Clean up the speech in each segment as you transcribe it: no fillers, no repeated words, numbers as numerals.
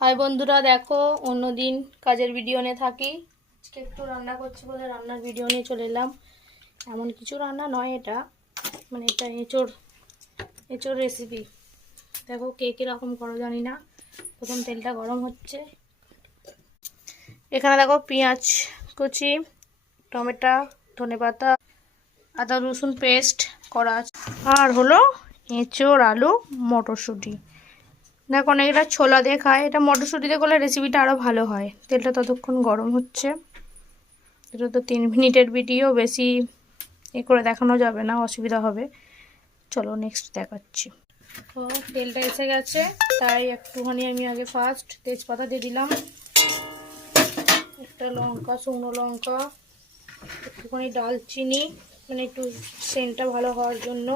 High বন্ধুরা, দেখো অন্যদিন কাজের ভিডিও নিয়ে থাকি। আজকে একটু রান্না করছি বলে রান্নার ভিডিও নিয়ে চলে এলাম। এমন কিছু রান্না নয় এটা, মানে এটা এঁচোড় রেসিপি। দেখো কে কীরকম করো জানি না। প্রথম তেলটা গরম হচ্ছে। এখানে দেখো পেঁয়াজ কুচি, টমেটো, ধনেপাতা, আদা রসুন পেস্ট করা আছে, আর হলো এঁচোড়, আলু, মটরশুঁটি। দেখো অনেকটা ছোলা দিয়ে খায়, এটা মটরশুঁটি দিয়ে করলে রেসিপিটা আরও ভালো হয়। তেলটা ততক্ষণ গরম হচ্ছে। এটা তো 3 মিনিটের ভিডিও, বেশি এ করে দেখানো যাবে না, অসুবিধা হবে। চলো নেক্সট দেখাচ্ছি। তো তেলটা এসে গেছে, তাই একটুখানি আমি আগে ফার্স্ট তেজপাতা দিয়ে দিলাম, একটা লঙ্কা, শুকনো লঙ্কা, একটুখানি ডালচিনি, মানে একটু সেন্টটা ভালো হওয়ার জন্য,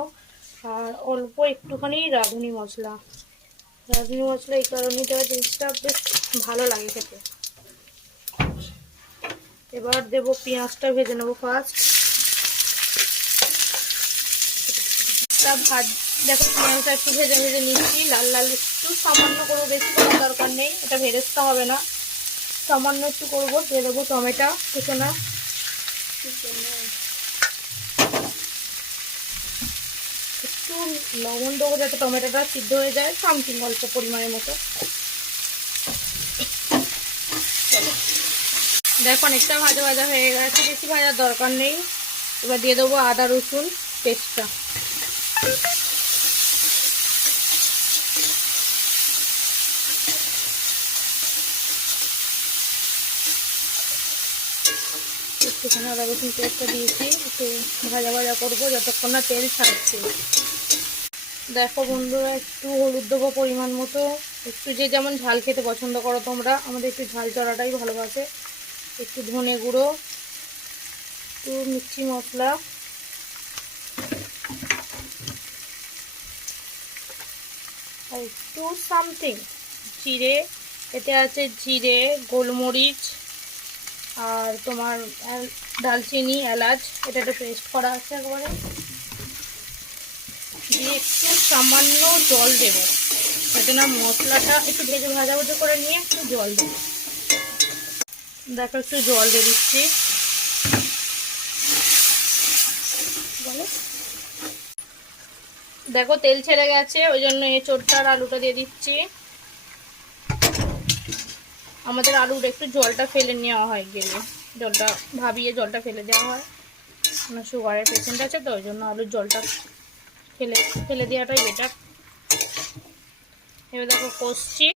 আর অল্প একটুখানি রাঁধুনি মশলা। রাঁধুনি মশলা এই কারণে দেওয়া, জিনিসটা বেশ ভালো লাগে খেতে। এবার দেবো পেঁয়াজটা, ভেজে নেবো ফার্স্ট। দেখো পেঁয়াজটা একটু ভেজে ভেজে নিচ্ছি, লাল লাল একটু সামান্য করবো, বেশি করার দরকার নেই, এটা ভেজতে হবে না, সামান্য একটু করবো। দিয়ে দেবো টমেটো কুচোনা, একটু লবণ দেবো যাতে টমেটোটা সিদ্ধ হয়ে যায়, সামথিং অল্প পরিমাণের মতো। দেখো অনেকটা ভাজা ভাজা হয়ে গেছে, বেশি ভাজার দরকার নেই। এবার দিয়ে দেবো আদা রসুন পেস্টটা। একটুখানি আদা রসুন পেস্টটা দিয়েছি, একটু ভাজা ভাজা করবো যতক্ষণ না তেল ছাড়ছে। দেখো বন্ধুরা, একটু হলুদ দেবো পরিমাণ মতো, একটু যে যেমন ঝাল খেতে পছন্দ করো তোমরা, আমাদের একটু ঝাল চড়াটাই ভালোবাসে। একটু ধনে গুঁড়ো, একটু মিষ্টি মশলা, আর একটু সামথিং জিরে। এতে আছে জিরে, গোলমরিচ, আর তোমার দালচিনি, এলাচ, এটা একটা পেস্ট করা আছে একবারে। দিয়ে একটু সামান্য জল দেবো, যাতে না মশলাটা একটু ভেজে ভাজা ভাজা করে নিয়ে একটু জল দেবো। দেখো একটু জল দিয়ে দিচ্ছি। দেখো তেল ছেড়ে গেছে, ওই জন্য এঁচোড়টা আর আলুটা দিয়ে দিচ্ছি। আমাদের আলুর একটু জলটা ফেলে নেওয়া হয়, গেলে জলটা ভাবিয়ে জলটা ফেলে দেওয়া হয়। আমার সুগারের পেশেন্ট আছে তো, ওই জন্য আলুর জলটা ফেলে দেওয়াটাই বেটার। এবার দেখো কষছি।